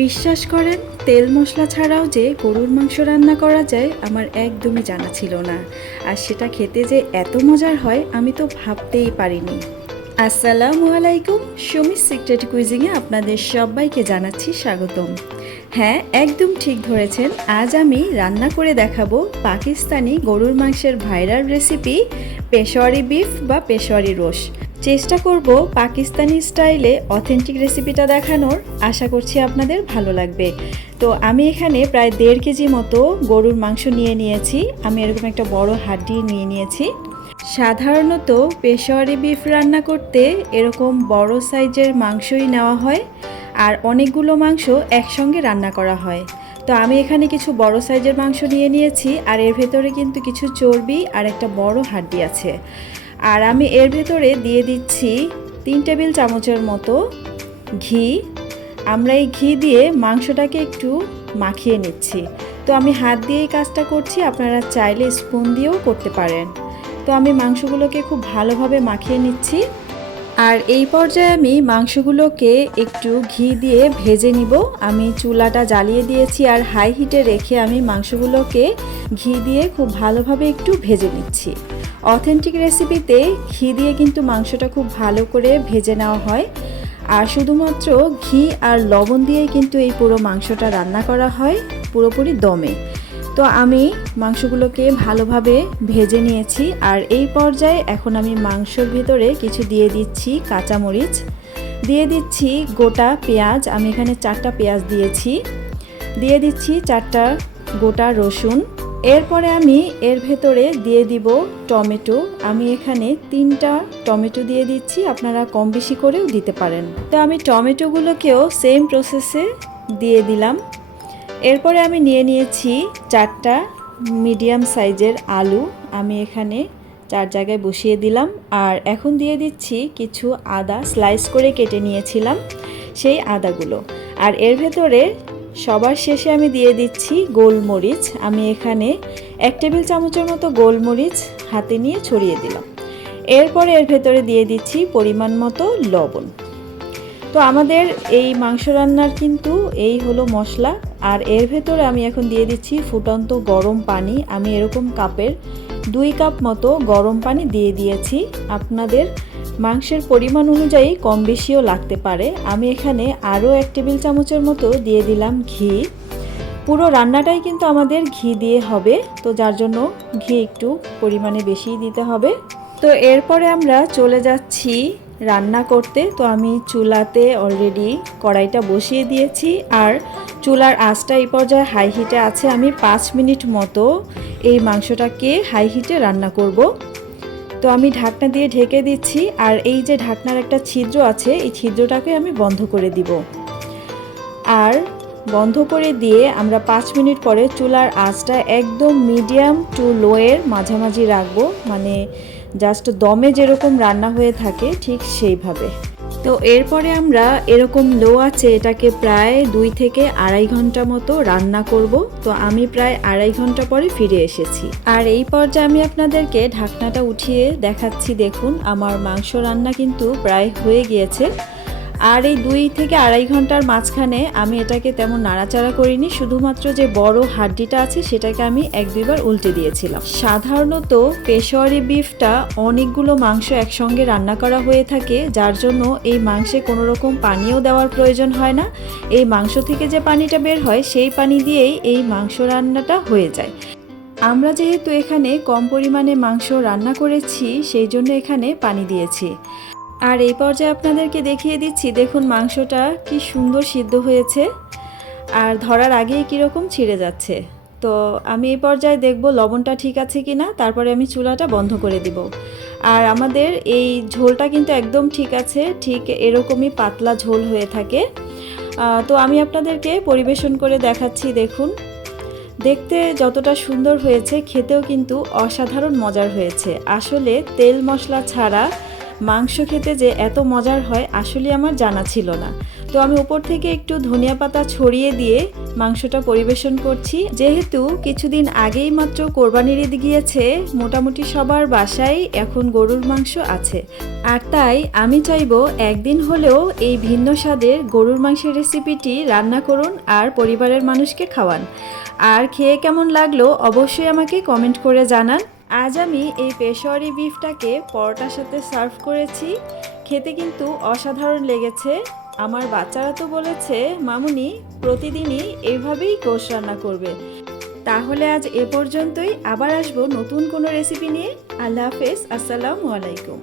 বিশ্বাস করেন, তেল মশলা ছাড়াও যে গরুর মাংস রান্না করা যায় আমার একদমই জানা ছিল না। আর সেটা খেতে যে এত মজার হয় আমি তো ভাবতেই পারিনি। আসসালামু আলাইকুম সুমি সিক্রেট কুইজিংয়ে আপনাদের সবাইকে জানাচ্ছি স্বাগতম। হ্যাঁ একদম ঠিক ধরেছেন, আজ আমি রান্না করে দেখাবো পাকিস্তানি গরুর মাংসের ভাইরাল রেসিপি পেশোয়ারি বিফ বা পেশোয়ারি রোস চেষ্টা করব পাকিস্তানি স্টাইলে অথেন্টিক রেসিপিটা দেখানোর। আশা করছি আপনাদের ভালো লাগবে। তো আমি এখানে প্রায় দেড় কেজি মতো গরুর মাংস নিয়ে নিয়েছি। আমি এরকম একটা বড় হাড্ডি নিয়ে নিয়েছি। সাধারণত পেশোয়ারি বিফ রান্না করতে এরকম বড় সাইজের মাংসই নেওয়া হয় আর অনেকগুলো মাংস একসঙ্গে রান্না করা হয়। তো আমি এখানে কিছু বড় সাইজের মাংস নিয়ে নিয়েছি আর এর ভেতরে কিন্তু কিছু চর্বি আর একটা বড় হাড্ডি আছে। আর আমি এর ভেতরে দিয়ে দিচ্ছি তিন টেবিল চামচের মতো ঘি। আমরা এই ঘি দিয়ে মাংসটাকে একটু মাখিয়ে নিচ্ছি। তো আমি হাত দিয়েই কাজটা করছি, আপনারা চাইলে স্পুন দিয়েও করতে পারেন। তো আমি মাংসগুলোকে খুব ভালোভাবে মাখিয়ে নিচ্ছি। আর এই পর্যায়ে আমি মাংসগুলোকে একটু ঘি দিয়ে ভেজে নিব। আমি চুলাটা জ্বালিয়ে দিয়েছি আর হাই হিটে রেখে আমি মাংসগুলোকে ঘি দিয়ে খুব ভালোভাবে একটু ভেজে নিচ্ছি। অথেন্টিক রেসিপিতে ঘি দিয়ে কিন্তু মাংসটা খুব ভালো করে ভেজে নেওয়া হয়। আর শুধুমাত্র ঘি আর লবণ দিয়েই কিন্তু এই পুরো মাংসটা রান্না করা হয়, পুরোপুরি দমে। তো আমি মাংসগুলোকে ভালোভাবে ভেজে নিয়েছি আর এই পর্যায়ে এখন আমি মাংসর ভিতরে কিছু দিয়ে দিচ্ছি কাঁচামরিচ। দিয়ে দিচ্ছি গোটা পেঁয়াজ, আমি এখানে চারটা পেঁয়াজ দিয়েছি। দিয়ে দিচ্ছি চারটা গোটা রসুন। এরপরে আমি এর ভেতরে দিয়ে দিব টমেটো। আমি এখানে তিনটা টমেটো দিয়ে দিচ্ছি, আপনারা কম বেশি করেও দিতে পারেন। তো আমি টমেটোগুলোকেও সেম প্রসেসে দিয়ে দিলাম। এরপরে আমি নিয়ে নিয়েছি চারটা মিডিয়াম সাইজের আলু। আমি এখানে চার জায়গায় বসিয়ে দিলাম। আর এখন দিয়ে দিচ্ছি কিছু আদা। স্লাইস করে কেটে নিয়েছিলাম সেই আদাগুলো। আর এর ভেতরে সবার শেষে আমি দিয়ে দিচ্ছি গোলমরিচ। আমি এখানে এক টেবিল চামচের মতো গোলমরিচ হাতে নিয়ে ছড়িয়ে দিলাম। এরপরে এর ভেতরে দিয়ে দিচ্ছি পরিমাণ মতো লবণ। তো আমাদের এই মাংস রান্নার কিন্তু এই হলো মশলা। আর এর ভেতরে আমি এখন দিয়ে দিচ্ছি ফুটন্ত গরম পানি। আমি এরকম কাপের দুই কাপ মতো গরম পানি দিয়ে দিয়েছি। আপনাদের মাংসের পরিমাণ অনুযায়ী কম বেশিও লাগতে পারে। আমি এখানে আরও এক টেবিল চামচের মতো দিয়ে দিলাম ঘি। পুরো রান্নাটাই কিন্তু আমাদের ঘি দিয়ে হবে, তো যার জন্য ঘি একটু পরিমাণে বেশিই দিতে হবে। তো এরপরে আমরা চলে যাচ্ছি রান্না করতে। তো আমি চুলাতে অলরেডি কড়াইটা বসিয়ে দিয়েছি আর চুলার আঁচটা এই পর্যায়ে হাই হিটে আছে। আমি পাঁচ মিনিট মতো এই মাংসটাকে হাই হিটে রান্না করব। তো আমি ঢাকনা দিয়ে ঢেকে দিচ্ছি আর এই যে ঢাকনার একটা ছিদ্র আছে, এই ছিদ্রটাকে আমি বন্ধ করে দিব। আর বন্ধ করে দিয়ে আমরা পাঁচ মিনিট পরে চুলার আঁচটা একদম মিডিয়াম টু লোয়ের মাঝামাঝি রাখব। মানে জাস্ট দমে যেরকম রান্না হয়ে থাকে, ঠিক সেইভাবে। তো এরপরে আমরা এরকম লো আছে, এটাকে প্রায় দুই থেকে আড়াই ঘণ্টা মতো রান্না করব। তো আমি প্রায় আড়াই ঘণ্টা পরে ফিরে এসেছি। আর এই পর্যায়ে আমি আপনাদেরকে ঢাকনাটা উঠিয়ে দেখাচ্ছি, দেখুন, আমার মাংস রান্না কিন্তু প্রায় হয়ে গিয়েছে। আর এই দুই থেকে আড়াই ঘণ্টার মাঝখানে আমি এটাকে তেমন নাড়াচাড়া করিনি, শুধুমাত্র যে বড় হাড্ডিটা আছে সেটাকে আমি এক দুইবার উল্টে দিয়েছিলাম। সাধারণত পেশোয়ারি বিফটা অনেকগুলো মাংস একসঙ্গে রান্না করা হয়ে থাকে, যার জন্য এই মাংসে কোনো রকম পানিও দেওয়ার প্রয়োজন হয় না। এই মাংস থেকে যে পানিটা বের হয়, সেই পানি দিয়েই এই মাংস রান্নাটা হয়ে যায়। আমরা যেহেতু এখানে কম পরিমাণে মাংস রান্না করেছি, সেই জন্য এখানে পানি দিয়েছি। আর এই পর্যায়ে আপনাদেরকে দেখিয়ে দিচ্ছি, দেখুন মাংসটা কি সুন্দর সিদ্ধ হয়েছে আর ধরার আগেই কীরকম ছিঁড়ে যাচ্ছে। তো আমি এই পর্যায়ে দেখব লবণটা ঠিক আছে কি না তারপরে আমি চুলাটা বন্ধ করে দিব। আর আমাদের এই ঝোলটা কিন্তু একদম ঠিক আছে, ঠিক এরকমই পাতলা ঝোল হয়ে থাকে। তো আমি আপনাদেরকে পরিবেশন করে দেখাচ্ছি, দেখুন। দেখতে যতটা সুন্দর হয়েছে, খেতেও কিন্তু অসাধারণ মজার হয়েছে। আসলে তেল মশলা ছাড়া মাংস খেতে যে এত মজার হয় আসলে আমার জানা ছিল না। তো আমি উপর থেকে একটু ধনিয়া পাতা ছড়িয়ে দিয়ে মাংসটা পরিবেশন করছি। যেহেতু কিছুদিন আগেই মাত্র কোরবানির ঈদ গিয়েছে, মোটামুটি সবার বাসায় এখন গরুর মাংস আছে। আর তাই আমি চাইব একদিন হলেও এই ভিন্ন স্বাদের গরুর মাংসের রেসিপিটি রান্না করুন আর পরিবারের মানুষকে খাওয়ান। আর খেয়ে কেমন লাগল অবশ্যই আমাকে কমেন্ট করে জানান। আজ আমি এই পেশোয়ারি বিফটাকে পরোটার সাথে সার্ভ করেছি। খেতে কিন্তু অসাধারণ লেগেছে। আমার বাচ্চারা তো বলেছে, মামুনি, প্রতিদিনই এইভাবেই গোশ রান্না করবে। তাহলে আজ এ পর্যন্তই। আবার আসব নতুন কোনো রেসিপি নিয়ে। আল্লাহ হাফেজ। আসসালামু আলাইকুম।